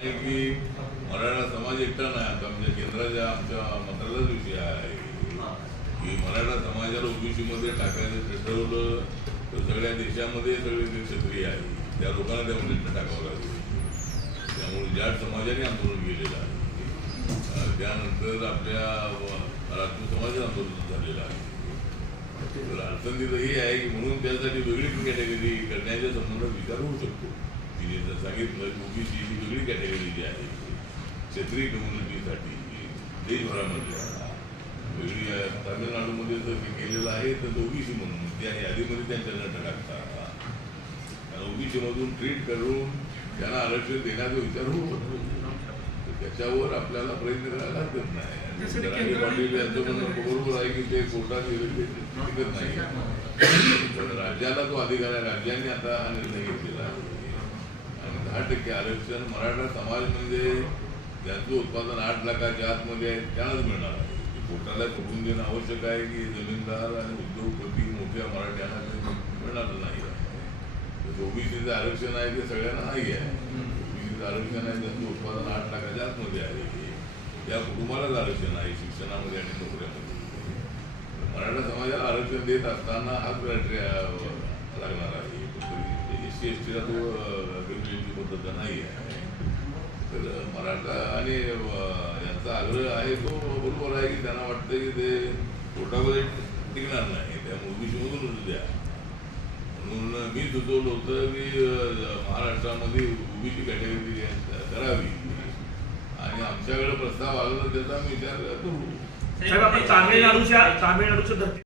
की मराठा समाज एकटा नाही. आता म्हणजे केंद्राच्या आमच्या मंत्रालयाचा विषय आहे. की मराठा समाजाला ओबीसी मध्ये टाकायचं ठरवलं तर सगळ्या देशामध्ये सगळे जे क्षत्रिय आहे. त्या लोकांना त्यामध्ये टाकावं लागेल. त्यामुळे जाट समाजाने आंदोलन केलेलं आहे त्यानंतर आपल्या राजपूत समाजाचं आंदोलन झालेलं आहे. तर अडचण तिथं ही आहे की म्हणून त्यासाठी वेगळी कॅटेगरी करण्याच्या संबंधात विचार होऊ शकतो. सांगितलं ओबीसी ही वेगळी कॅटेगरी जी आहे क्षेत्रीय कम्युनिटीसाठी देशभरामधल्या वेगळी. तामिळनाडूमध्ये जर ते केलेलं आहे तर ओबीसी म्हणून त्या यादीमध्ये त्यांच्या नट टाकतात ओबीसी मधून ट्रीट करून त्यांना आरक्षण देण्याचा विचार तर त्याच्यावर आपल्याला प्रयत्न करायला हरकत नाही आणि बरोबर आहे की ते कोर्टात नाही पण राज्याला तो अधिकार आहे राज्यांनी आता हा निर्णय घेतलेला आहे आणि दहा टक्के आरक्षण मराठा समाज म्हणजे ज्यांचं उत्पादन आठ लाखाच्या आतमध्ये आहे त्यांनाच मिळणार आहे. पोटाला कोर्टाला देणं आवश्यक आहे की जमीनदार आणि उद्योगपती मोठ्या मराठ्यांना मिळणार नाही. ओबीसीचं आरक्षण आहे ते सगळ्यांना नाही आहे. ओबीसीचं आरक्षण आहे त्यांचं उत्पादन आठ लाखाच्या आतमध्ये आहे. त्या कुटुंबालाच आरक्षण आहे शिक्षणामध्ये आणि नोकऱ्यामध्ये. मराठा समाजाला आरक्षण देत असताना हाच लागणार आहे. एस सी एस टीला तो वेगवेगळी नाही आहे तर मराठा आणि यांचा आग्रह आहे तो बरोबर आहे की त्यांना वाटतं की ते कोर्टामध्ये टिकणार नाही. त्या त्यामुळे मधून द्या. म्हणून मी सुचवलं होतं की महाराष्ट्रामध्ये ओबीसी कॅटेगरी करावी. आणि आमच्याकडे प्रस्ताव आला तर त्याचा मी विचार करू साहेब आपण तामिळनाडूच्या तामिळनाडूच्या